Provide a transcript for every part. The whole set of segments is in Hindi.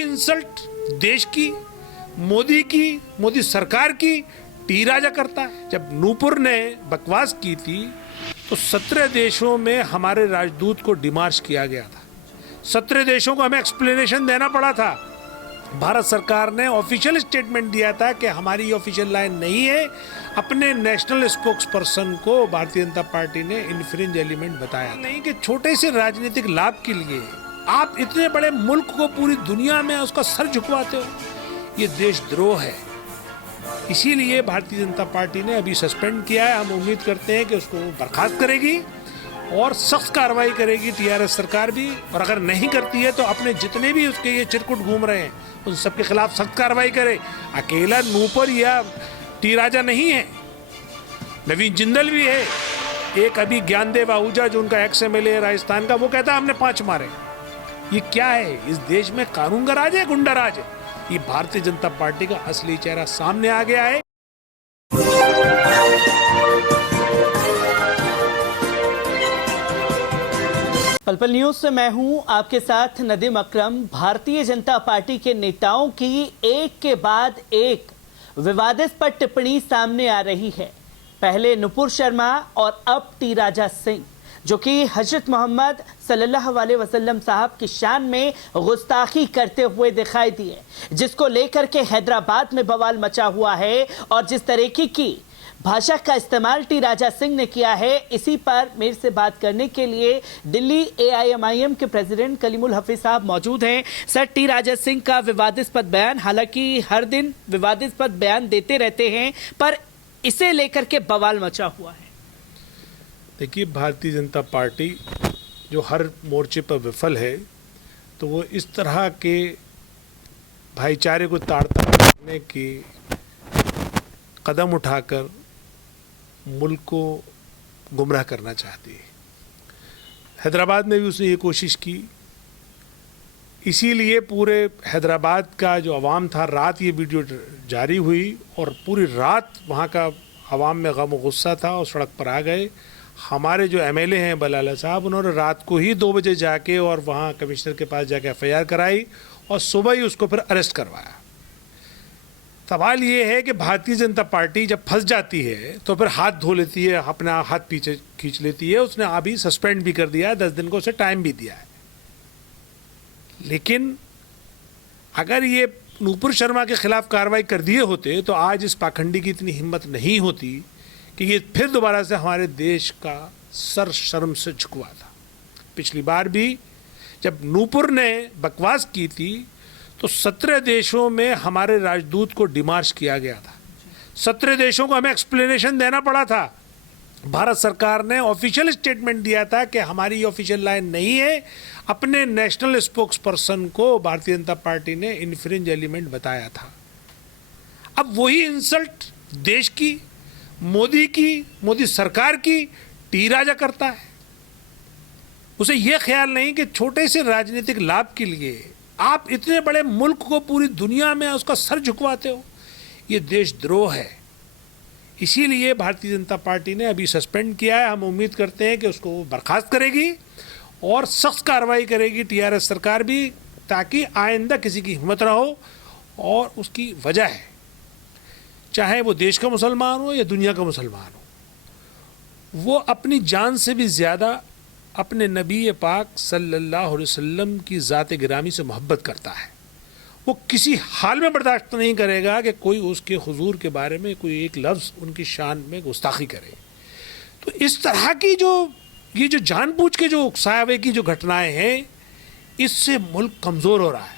इंसल्ट देश की, मोदी सरकार की टी राजा करता है। जब नूपुर ने बकवास की थी तो 17 देशों में हमारे राजदूत को डिमार्च किया गया था। 17 देशों को हमें एक्सप्लेनेशन देना पड़ा था। भारत सरकार ने ऑफिशियल स्टेटमेंट दिया था कि हमारी ऑफिशियल लाइन नहीं है। अपने नेशनल स्पोक्स पर्सन को भारतीय जनता पार्टी ने इन्फ्रिंज एलिमेंट बताया नहीं कि छोटे से राजनीतिक लाभ के लिए आप इतने बड़े मुल्क को पूरी दुनिया में उसका सर झुकवाते हो। ये देशद्रोह है। इसीलिए भारतीय जनता पार्टी ने अभी सस्पेंड किया है। हम उम्मीद करते हैं कि उसको बर्खास्त करेगी और सख्त कार्रवाई करेगी टीआरएस सरकार भी। और अगर नहीं करती है तो अपने जितने भी उसके ये चिरकुट घूम रहे हैं उन सबके खिलाफ सख्त कार्रवाई करे। अकेला नूपुर या टी राजा नहीं है, नवीन जिंदल भी है। एक अभी ज्ञानदेव आहूजा जो उनका एक्स एमएलए है राजस्थान का, वो कहता है हमने 5 मारे। ये क्या है? इस देश में कानून का राज है, गुंडा राज है। ये भारतीय जनता पार्टी का असली चेहरा सामने आ गया है। पल न्यूज से मैं हूं आपके साथ नदीम अकरम। भारतीय जनता पार्टी के नेताओं की एक के बाद एक विवादास्पद टिप्पणी सामने आ रही है। पहले नुपुर शर्मा और अब टी राजा सिंह, जो कि हजरत मोहम्मद सल्लल्लाहु अलैहि वसल्लम साहब की शान में गुस्ताखी करते हुए दिखाई दिए, जिसको लेकर के हैदराबाद में बवाल मचा हुआ है। और जिस तरीके की भाषा का इस्तेमाल टी राजा सिंह ने किया है, इसी पर मेरे से बात करने के लिए दिल्ली एआईएमआईएम के प्रेसिडेंट कलीमुल हफीज साहब मौजूद हैं। सर, टी राजा सिंह का विवादास्पद बयान, हालांकि हर दिन विवादास्पद बयान देते रहते हैं, पर इसे लेकर के बवाल मचा हुआ है। देखिए, भारतीय जनता पार्टी जो हर मोर्चे पर विफल है, तो वो इस तरह के भाईचारे को ताड़ता करने के कदम उठाकर मुल्क को गुमराह करना चाहती है। हैदराबाद में भी उसने ये कोशिश की। इसीलिए पूरे हैदराबाद का जो अवाम था, रात ये वीडियो जारी हुई और पूरी रात वहाँ का अवाम में गम और गुस्सा था और सड़क पर आ गए। हमारे जो एमएलए हैं बलाला साहब, उन्होंने रात को ही 2 बजे जाके और वहाँ कमिश्नर के पास जाके एफआईआर कराई और सुबह ही उसको फिर अरेस्ट करवाया। सवाल ये है कि भारतीय जनता पार्टी जब फंस जाती है तो फिर हाथ धो लेती है, अपना हाथ पीछे खींच लेती है। उसने अभी सस्पेंड भी कर दिया है, 10 दिन को उसे टाइम भी दिया है। लेकिन अगर ये नूपुर शर्मा के खिलाफ कार्रवाई कर दिए होते तो आज इस पाखंडी की इतनी हिम्मत नहीं होती कि ये फिर दोबारा से हमारे देश का सर शर्म से झुकवा था। पिछली बार भी जब नूपुर ने बकवास की थी तो 17 देशों में हमारे राजदूत को डिमार्च किया गया था। 17 देशों को हमें एक्सप्लेनेशन देना पड़ा था। भारत सरकार ने ऑफिशियल स्टेटमेंट दिया था कि हमारी ऑफिशियल लाइन नहीं है। अपने नेशनल स्पोक्स पर्सन को भारतीय जनता पार्टी ने इन्फ्रिंज एलिमेंट बताया था। अब वही इंसल्ट देश की, मोदी सरकार की टी राजा करता है। उसे यह ख्याल नहीं कि छोटे से राजनीतिक लाभ के लिए आप इतने बड़े मुल्क को पूरी दुनिया में उसका सर झुकवाते हो। ये देशद्रोह है। इसीलिए भारतीय जनता पार्टी ने अभी सस्पेंड किया है। हम उम्मीद करते हैं कि उसको बर्खास्त करेगी और सख्त कार्रवाई करेगी टीआरएस सरकार भी, ताकि आइंदा किसी की हिम्मत ना हो। और उसकी वजह है, चाहे वो देश का मुसलमान हो या दुनिया का मुसलमान हो, वो अपनी जान से भी ज़्यादा अपने नबी पाक सल्लल्लाहु अलैहि वसल्लम की ज़ात गिरामी से मोहब्बत करता है। वो किसी हाल में बर्दाश्त नहीं करेगा कि कोई उसके हुजूर के बारे में कोई एक लफ्ज़ उनकी शान में गुस्ताखी करे। तो इस तरह की ये जो जानबूझ के जो उकसावे की जो घटनाएं हैं, इससे मुल्क कमज़ोर हो रहा है।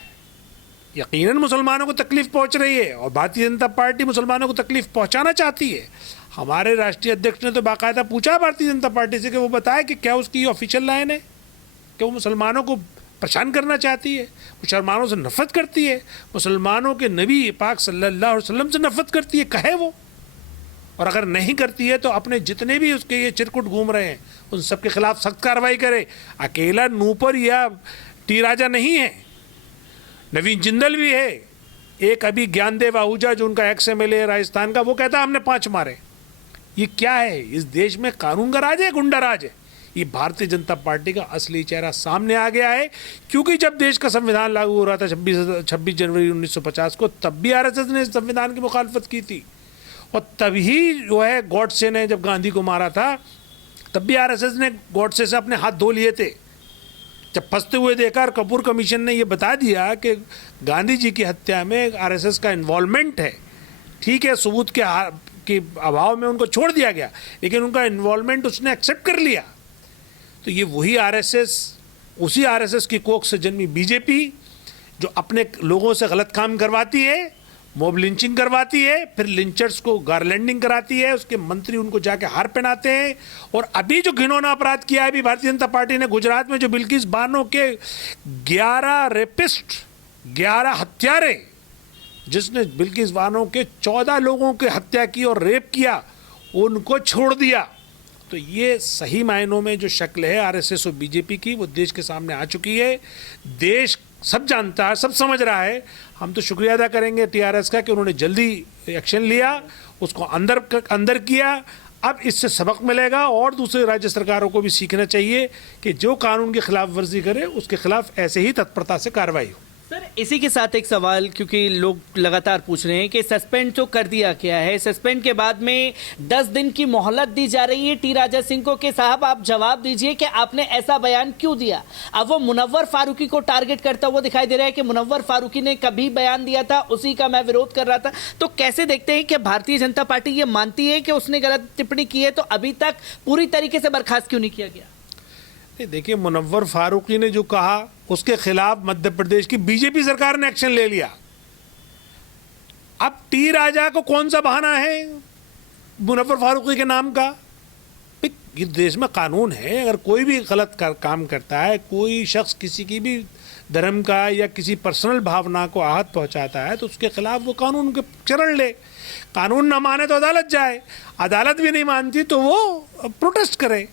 यकीनन मुसलमानों को तकलीफ़ पहुंच रही है और भारतीय जनता पार्टी मुसलमानों को तकलीफ़ पहुंचाना चाहती है। हमारे राष्ट्रीय अध्यक्ष ने तो बाकायदा पूछा भारतीय जनता पार्टी से कि वो बताए कि क्या उसकी ऑफिशियल लाइन है, कि वो मुसलमानों को परेशान करना चाहती है, मुसलमानों से नफरत करती है, मुसलमानों के नबी पाक सल्लल्लाहु अलैहि वसल्लम से नफरत करती है, कहे वो। और अगर नहीं करती है तो अपने जितने भी उसके ये चिरकुट घूम रहे हैं उन सबके खिलाफ सख्त कार्रवाई करे। अकेला नूपुर या टी राजा नहीं है, नवीन जिंदल भी है। एक अभी ज्ञानदेव आहूजा जो उनका एक्स एमएलए है राजस्थान का, वो कहता है हमने 5 मारे। ये क्या है? इस देश में कानून का राज है, गुंडा राज है। ये भारतीय जनता पार्टी का असली चेहरा सामने आ गया है। क्योंकि जब देश का संविधान लागू हो रहा था 26 जनवरी 1950 को, तब भी आरएसएस ने संविधान की मुखालफत की थी। और तभी जो है गॉडसे ने जब गांधी को मारा था, तब भी आरएसएस ने गॉडसे से अपने हाथ धो लिए थे। जब फंसते हुए देखा और कपूर कमीशन ने ये बता दिया कि गांधी जी की हत्या में आरएसएस का इन्वॉल्वमेंट है, ठीक है, सबूत के अभाव में उनको छोड़ दिया गया, लेकिन उनका इन्वॉल्वमेंट उसने एक्सेप्ट कर लिया। तो ये वही आरएसएस, उसी आरएसएस की कोख से जन्मी बीजेपी, जो अपने लोगों से गलत काम करवाती है, मॉब लिंचिंग करवाती है, फिर लिंचर्स को गारलैंडिंग कराती है, उसके मंत्री उनको जाके हार पहनाते हैं। और अभी जो घिनौना अपराध किया है अभी भारतीय जनता पार्टी ने गुजरात में, जो बिल्किस बानो के 11 रेपिस्ट, 11 हत्यारे, जिसने बिल्किस बानो के 14 लोगों की हत्या की और रेप किया, उनको छोड़ दिया। तो ये सही मायनों में जो शक्ल है आरएसएस और बीजेपी की, वो देश के सामने आ चुकी है। देश सब जानता है, सब समझ रहा है। हम तो शुक्रिया अदा करेंगे टीआरएस का कि उन्होंने जल्दी एक्शन लिया, उसको अंदर किया। अब इससे सबक मिलेगा और दूसरे राज्य सरकारों को भी सीखना चाहिए कि जो कानून की खिलाफ वर्जी करे उसके खिलाफ ऐसे ही तत्परता से कार्रवाई हो। सर, इसी के साथ एक सवाल, क्योंकि लोग लगातार पूछ रहे हैं कि सस्पेंड तो कर दिया गया है, सस्पेंड के बाद में 10 दिन की मोहलत दी जा रही है टी राजा सिंह को कि साहब आप जवाब दीजिए कि आपने ऐसा बयान क्यों दिया। अब वो मुनव्वर फारूकी को टारगेट करता हुआ दिखाई दे रहा है कि मुनव्वर फारूकी ने कभी बयान दिया था, उसी का मैं विरोध कर रहा था। तो कैसे देखते हैं कि भारतीय जनता पार्टी ये मानती है कि उसने गलत टिप्पणी की है, तो अभी तक पूरी तरीके से बर्खास्त क्यों नहीं किया गया? देखिए, मुनव्वर फारूकी ने जो कहा उसके खिलाफ मध्य प्रदेश की बीजेपी सरकार ने एक्शन ले लिया। अब टी राजा को कौन सा बहाना है मुनव्वर फारूकी के नाम का? इस देश में कानून है, अगर कोई भी गलत काम करता है, कोई शख्स किसी की भी धर्म का या किसी पर्सनल भावना को आहत पहुंचाता है, तो उसके खिलाफ वो कानून के चरण ले। कानून ना माने तो अदालत जाए, अदालत भी नहीं मानती तो वो प्रोटेस्ट करे।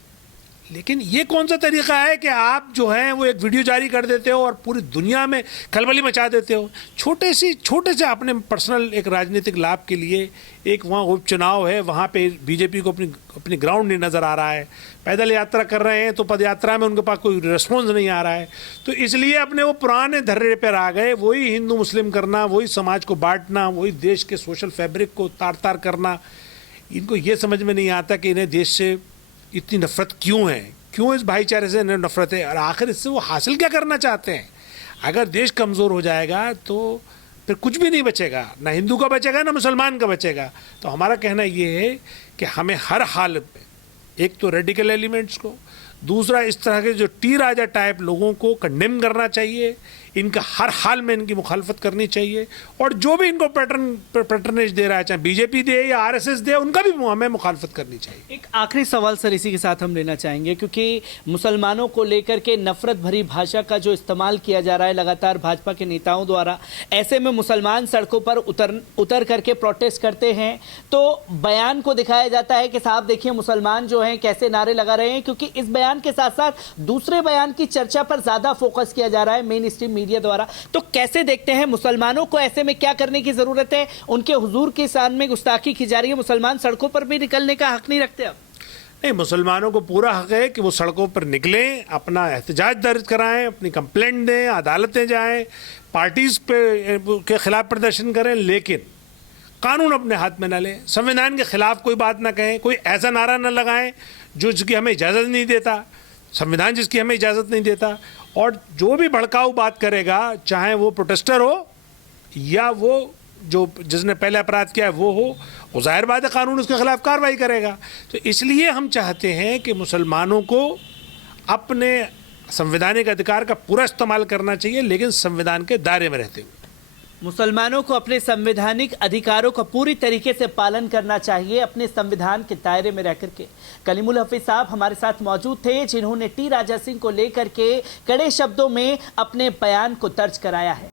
लेकिन ये कौन सा तरीका है कि आप जो है वो एक वीडियो जारी कर देते हो और पूरी दुनिया में खलबली मचा देते हो? छोटे से अपने पर्सनल एक राजनीतिक लाभ के लिए एक वहाँ उपचुनाव है, वहाँ पे बीजेपी को अपनी ग्राउंड नहीं नज़र आ रहा है। पैदल यात्रा कर रहे हैं तो पद यात्रा में उनके पास कोई रिस्पॉन्स नहीं आ रहा है, तो इसलिए अपने वो पुराने धर्रे पर आ गए, वही हिंदू मुस्लिम करना, वही समाज को बांटना, वही देश के सोशल फैब्रिक को तार तार करना। इनको ये समझ में नहीं आता कि इन्हें देश से इतनी नफरत क्यों है, क्यों इस भाईचारे से नफरत है, और आखिर इससे वो हासिल क्या करना चाहते हैं। अगर देश कमज़ोर हो जाएगा तो फिर कुछ भी नहीं बचेगा, ना हिंदू का बचेगा ना मुसलमान का बचेगा। तो हमारा कहना ये है कि हमें हर हाल में एक तो रेडिकल एलिमेंट्स को, दूसरा इस तरह के जो टी राजा टाइप लोगों को कंडेम करना चाहिए, इनका हर हाल में इनकी मुखालफत करनी चाहिए। और जो भी इनको पैटर्नेज दे रहा है, चाहे बीजेपी दे या आरएसएस दे, उनका भी हमें मुखालफत करनी चाहिए। एक आखिरी सवाल सर इसी के साथ हम लेना चाहेंगे, क्योंकि मुसलमानों को लेकर के नफरत भरी भाषा का जो इस्तेमाल किया जा रहा है लगातार भाजपा के नेताओं द्वारा, ऐसे में मुसलमान सड़कों पर उतर करके प्रोटेस्ट करते हैं तो बयान को दिखाया जाता है कि साहब देखिए मुसलमान जो हैं कैसे नारे लगा रहे हैं, क्योंकि इस बयान के साथ साथ दूसरे बयान की चर्चा पर ज्यादा फोकस किया जा रहा है मेन स्ट्रीम मीडिया द्वारा। तो कैसे देखते हैं मुसलमानों को ऐसे में क्या करने की जरूरत है? उनके हुजूर के सामने गुस्ताखी की जा रही है, मुसलमान सड़कों पर भी निकलने का हक नहीं रखते? अब नहीं, मुसलमानों को पूरा हक है कि वो सड़कों पर निकलें, अपना एहतजाज दर्ज कराएं, अपनी कंप्लेंट दें, अदालतें जाएं, पार्टीज के खिलाफ प्रदर्शन करें, लेकिन कानून अपने हाथ में न लें, संविधान के खिलाफ कोई बात ना कहें, कोई ऐसा नारा न लगाएं जो जिसकी हमें इजाज़त नहीं देता, संविधान जिसकी हमें इजाज़त नहीं देता। और जो भी भड़काऊ बात करेगा, चाहे वो प्रोटेस्टर हो या वो जो जिसने पहले अपराध किया है वो हो, वो जाहिर बात है कानून उसके खिलाफ कार्रवाई करेगा। तो इसलिए हम चाहते हैं कि मुसलमानों को अपने संवैधानिक अधिकार का पूरा इस्तेमाल करना चाहिए, लेकिन संविधान के दायरे में रहते हुए। मुसलमानों को अपने संवैधानिक अधिकारों का पूरी तरीके से पालन करना चाहिए, अपने संविधान के दायरे में रहकर के। कलीमुल हफीज साहब हमारे साथ मौजूद थे, जिन्होंने टी राजा सिंह को लेकर के कड़े शब्दों में अपने बयान को दर्ज कराया है।